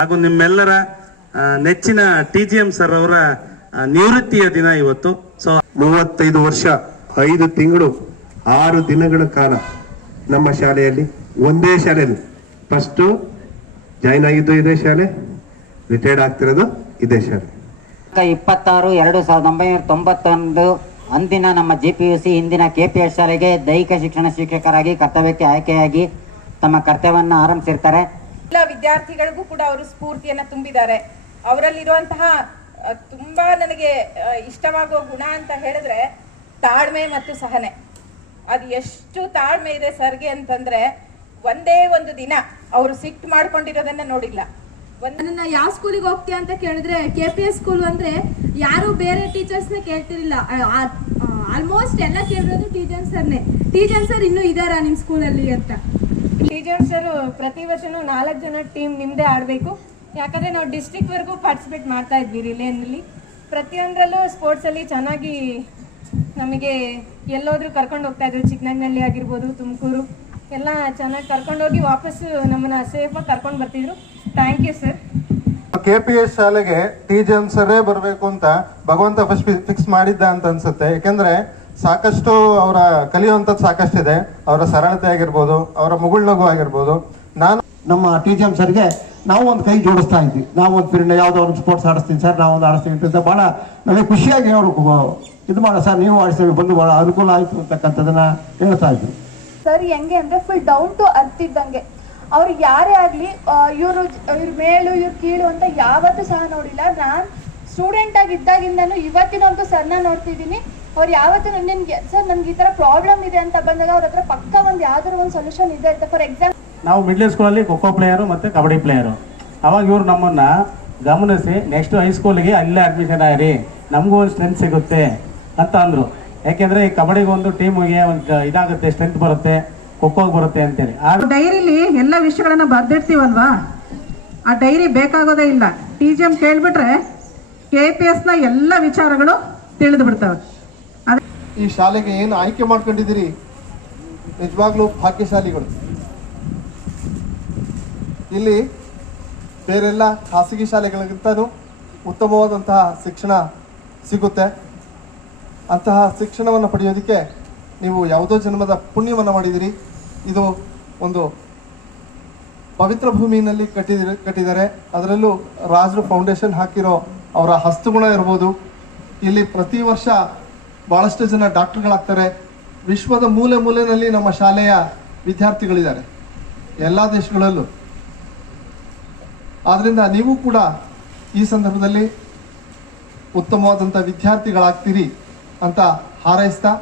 ಹಾಗೂ ನಿಮ್ಮೆಲ್ಲರ ನೆಚ್ಚಿನ ಟಿ ಜಿ ಎಂ ಸರ್ ಅವರ ನಿವೃತ್ತಿಯ ದಿನ ಇವತ್ತು. ಸೊ ಮೂವತ್ತೈದು ವರ್ಷ ಐದು ತಿಂಗಳು ಆರು ದಿನಗಳ ಕಾಲ ನಮ್ಮ ಶಾಲೆಯಲ್ಲಿ ಒಂದೇ ಶಾಲೆಯಲ್ಲಿ. ಫಸ್ಟು ಜಾಯ್ನ್ ಆಗಿದ್ದು ಇದೇ ಶಾಲೆ ರಿಟೈರ್ಡ್ ಆಗ್ತಿರೋದು ಇದೇ ಶಾಲೆ. ಇಪ್ಪತ್ತಾರು ಎರಡು ಸಾವಿರದ ಒಂಬೈನೂರ ತೊಂಬತ್ತೊಂದು ಅಂದಿನ ನಮ್ಮ ಜಿ ಪಿ ಯು ಸಿ ಹಿಂದಿನ ಕೆ ಪಿ ಎಸ್ ಶಾಲೆಗೆ ದೈಹಿಕ ಶಿಕ್ಷಣ ಶಿಕ್ಷಕರಾಗಿ ಕರ್ತವ್ಯಕ್ಕೆ ಆಯ್ಕೆಯಾಗಿ ತಮ್ಮ ಕರ್ತವ್ಯವನ್ನು ಆರಂಭಿಸಿರ್ತಾರೆ. ವಿದ್ಯಾರ್ಥಿಗಳಿಗೂ ಕೂಡ ಅವರು ಸ್ಫೂರ್ತಿಯನ್ನ ತುಂಬಿದ್ದಾರೆ. ಅವರಲ್ಲಿರುವಂತಹ ತುಂಬಾ ನನಗೆ ಇಷ್ಟವಾಗುವ ಇಷ್ಟವಾಗೋ ಗುಣ ಅಂತ ಹೇಳಿದ್ರೆ ತಾಳ್ಮೆ ಮತ್ತು ಸಹನೆ. ಅದು ಎಷ್ಟು ತಾಳ್ಮೆ ಇದೆ ಸರ್ಗೆ ಅಂತಂದ್ರೆ ಒಂದೇ ಒಂದು ದಿನ ಅವರು ಸಿಟ್ಟು ಮಾಡ್ಕೊಂಡಿರೋದನ್ನ ನೋಡಿಲ್ಲ. ಒಂದನ್ನ ಯಾವ ಸ್ಕೂಲಿಗೆ ಹೋಗ್ತೀಯ ಅಂತ ಕೇಳಿದ್ರೆ ಕೆ ಪಿ ಎಸ್ ಸ್ಕೂಲ್ ಅಂದ್ರೆ ಯಾರು ಬೇರೆ ಟೀಚರ್ಸ್ನ ಕೇಳ್ತಿರ್ಲಿಲ್ಲ. ಆಲ್ಮೋಸ್ಟ್ ಎಲ್ಲ ಕೇಳಿರೋದು ಟೀಚರ್ ಸರ್ನೆ ಟೀಚರ್ ಸರ್ ಇನ್ನೂ ಇದಾರಾ ನಿಮ್ಮ ಸ್ಕೂಲಲ್ಲಿ ಅಂತ. ಟೀಚರ್ಸ್ ಪ್ರತಿ ವರ್ಷನೂ ನಾಲ್ಕು ಜನ ಟೀಮ್ ನಿಮ್ಮದೇ ಆಡಬೇಕು. ಯಾಕಂದರೆ ನಾವು ಡಿಸ್ಟ್ರಿಕ್ಟ್ವರೆಗೂ ಪಾರ್ಟಿಸಿಪೇಟ್ ಮಾಡ್ತಾ ಇದ್ವಿ ರಿಲೇನಲ್ಲಿ ಪ್ರತಿಯೊಂದರಲ್ಲೂ ಸ್ಪೋರ್ಟ್ಸಲ್ಲಿ ಚೆನ್ನಾಗಿ ನಮಗೆ ಎಲ್ಲೋದ್ರೂ ಕರ್ಕೊಂಡು ಹೋಗ್ತಾ ಇದ್ರು. ಚಿಕ್ಕನಹಳ್ಳಿ ಆಗಿರ್ಬೋದು, ತುಮಕೂರು, ಎಲ್ಲ ಚೆನ್ನಾಗಿ ಕರ್ಕೊಂಡೋಗಿ ವಾಪಸ್ಸು ನಮ್ಮನ್ನ ಸೇಫಾಗಿ ಕರ್ಕೊಂಡು ಬರ್ತಿದ್ರು. Thank you sir K P S ಶಾಲೆಗೆ ಟಿ ಜಿ ಎಂ ಸರೇ ಬರಬೇಕು ಅಂತ ಭಗವಂತ ಫಸ್ಟ್ ಫಿಕ್ಸ್ ಮಾಡಿದ್ದ ಅಂತ ಅನ್ಸುತ್ತೆ. ಯಾಕೆಂದ್ರೆ ಸಾಕಷ್ಟು ಅವರ ಕಲಿಯುವಂಥದ್ದು ಸಾಕಷ್ಟಿದೆ. ಅವರ ಸರಳತೆ ಆಗಿರ್ಬೋದು ಅವರ ಮುಗುಳ್ನಗು ಆಗಿರ್ಬೋದು. ನಾನು ನಮ್ಮ ಟಿ ಜಿ ಎಂ ಸರ್ಗೆ ನಾವು ಒಂದು ಕೈ ಜೋಡಿಸ್ತಾ ಇದ್ವಿ. ನಾವು ಒಂದು ಪಿರಿಯಡ್ ಯಾವುದೋ ಒಂದು ಸ್ಪೋರ್ಟ್ಸ್ ಆಡಿಸ್ತೀನಿ ಸರ್ ನಾವು ಒಂದು ಆಡಿಸ್ತೀವಿ ಅಂತ ಭಾಳ ನಮಗೆ ಖುಷಿಯಾಗಿ ಅವರು ಇದು ಮಾಡೋ ಸರ್ ನೀವು ಆಡಿಸ್ತೀವಿ ಬಂದು ಭಾಳ ಅನುಕೂಲ ಆಯಿತು ಅಂತಕ್ಕಂಥದ್ದನ್ನು ಹೇಳ್ತಾ ಇದ್ವಿ ಸರ್ ಹೆಂಗೆ ಅಂದ್ರೆ ಫುಲ್ ಡೌನ್ ಟು ಅರ್ತ್ ಇದ್ದಂಗೆ. ಅವ್ರು ಯಾರೇ ಆಗಲಿ ಇವರು ಇವ್ರ ಮೇಲು ಇವ್ರ ಕೀಳು ಅಂತ ಯಾವತ್ತೂ ಸಹ ನೋಡಿಲ್ಲ. ನಾನು ಸ್ಟೂಡೆಂಟ್ ಆಗಿ ಇದ್ದಾಗಿಂದನೂ ಇವತ್ತಿನವರೆಗೂ ಸರ್ನ ನೋಡ್ತಿದ್ದೀನಿ. ಅವ್ರು ಯಾವತ್ತೂ ನನಗೆ ಸರ್ ನಮ್ಗೆ ಈ ತರ ಪ್ರಾಬ್ಲಮ್ ಇದೆ ಅಂತ ಬಂದಾಗ ಅವ್ರ ಹತ್ರ ಪಕ್ಕ ಒಂದು ಯಾವ್ದಾದ್ರು ಒಂದು ಸೊಲ್ಯೂಷನ್ ಇದೆ ಅಂತ. ಫಾರ್ ಎಕ್ಸಾಂಪಲ್ ನಾವು ಮಿಡ್ಲ್ ಸ್ಕೂಲಲ್ಲಿ ಖೋಖೋ ಪ್ಲೇಯರು ಮತ್ತು ಕಬಡ್ಡಿ ಪ್ಲೇಯರು ಅವಾಗ ಇವರು ನಮ್ಮನ್ನ ಗಮನಿಸಿ ನೆಕ್ಸ್ಟ್ ಹೈಸ್ಕೂಲಿಗೆ ಅಲ್ಲೇ ಅಡ್ಮಿಷನ್ ಆಗಿರಿ ನಮಗೂ ಒಂದು ಸ್ಟ್ರೆಂತ್ ಸಿಗುತ್ತೆ ಅಂತ ಅಂದರು. ಯಾಕೆಂದರೆ ಈ ಕಬಡ್ಡಿಗೆ ಒಂದು ಟೀಮಿಗೆ ಒಂದು ಇದಾಗುತ್ತೆ ಸ್ಟ್ರೆಂತ್ ಬರುತ್ತೆ ಖೋಖೋಗೆ ಬರುತ್ತೆ ಅಂತೇಳಿ. ಆ ಡೈರಿಲಿ ಎಲ್ಲ ವಿಷಯಗಳನ್ನ ಬರ್ದಿರ್ತೀವಲ್ವಾ ಆ ಡೈರಿ ಬೇಕಾಗೋದೇ ಇಲ್ಲ. ಟಿ ಜಿ ಎಂ ಕೇಳಿಬಿಟ್ರೆ ಕೆ ಪಿ ಎಸ್ನ ಎಲ್ಲ ವಿಚಾರಗಳು ತಿಳಿದು ಬಿಡ್ತವೆ. ಈ ಶಾಲೆಗೆ ಏನು ಆಯ್ಕೆ ಮಾಡ್ಕೊಂಡಿದ್ದೀರಿ? ನಿಜವಾಗ್ಲೂ ಭಾಗ್ಯಶಾಲಿಗಳು. ಇಲ್ಲಿ ಬೇರೆಲ್ಲ ಖಾಸಗಿ ಶಾಲೆಗಳಿಗಿಂತಲೂ ಉತ್ತಮವಾದಂತಹ ಶಿಕ್ಷಣ ಸಿಗುತ್ತೆ. ಅಂತಹ ಶಿಕ್ಷಣವನ್ನು ಪಡೆಯೋದಕ್ಕೆ ನೀವು ಯಾವುದೋ ಜನ್ಮದ ಪುಣ್ಯವನ್ನು ಮಾಡಿದಿರಿ ಇದು ಒಂದು ಪವಿತ್ರ ಭೂಮಿಯಲ್ಲಿ ಕಟ್ಟಿದ, ಕಟ್ಟಿದ್ದಾರೆ. ಅದರಲ್ಲೂ ರಾಜರು ಫೌಂಡೇಶನ್ ಹಾಕಿರೋ ಅವರ ಹಸ್ತುಗುಣ ಇರ್ಬೋದು. ಇಲ್ಲಿ ಪ್ರತಿ ವರ್ಷ ಭಾಳಷ್ಟು ಜನ ಡಾಕ್ಟರ್ಗಳಾಗ್ತಾರೆ. ವಿಶ್ವದ ಮೂಲೆ ಮೂಲೆಯಲ್ಲಿ ನಮ್ಮ ಶಾಲೆಯ ವಿದ್ಯಾರ್ಥಿಗಳಿದ್ದಾರೆ. ಎಲ್ಲ ದೇಶಗಳಲ್ಲೂ. ಆದ್ದರಿಂದ ನೀವು ಕೂಡ ಈ ಸಂದರ್ಭದಲ್ಲಿ ಉತ್ತಮವಾದಂಥ ವಿದ್ಯಾರ್ಥಿಗಳಾಗ್ತೀರಿ ಅಂತ ಹಾರೈಸ್ತಾ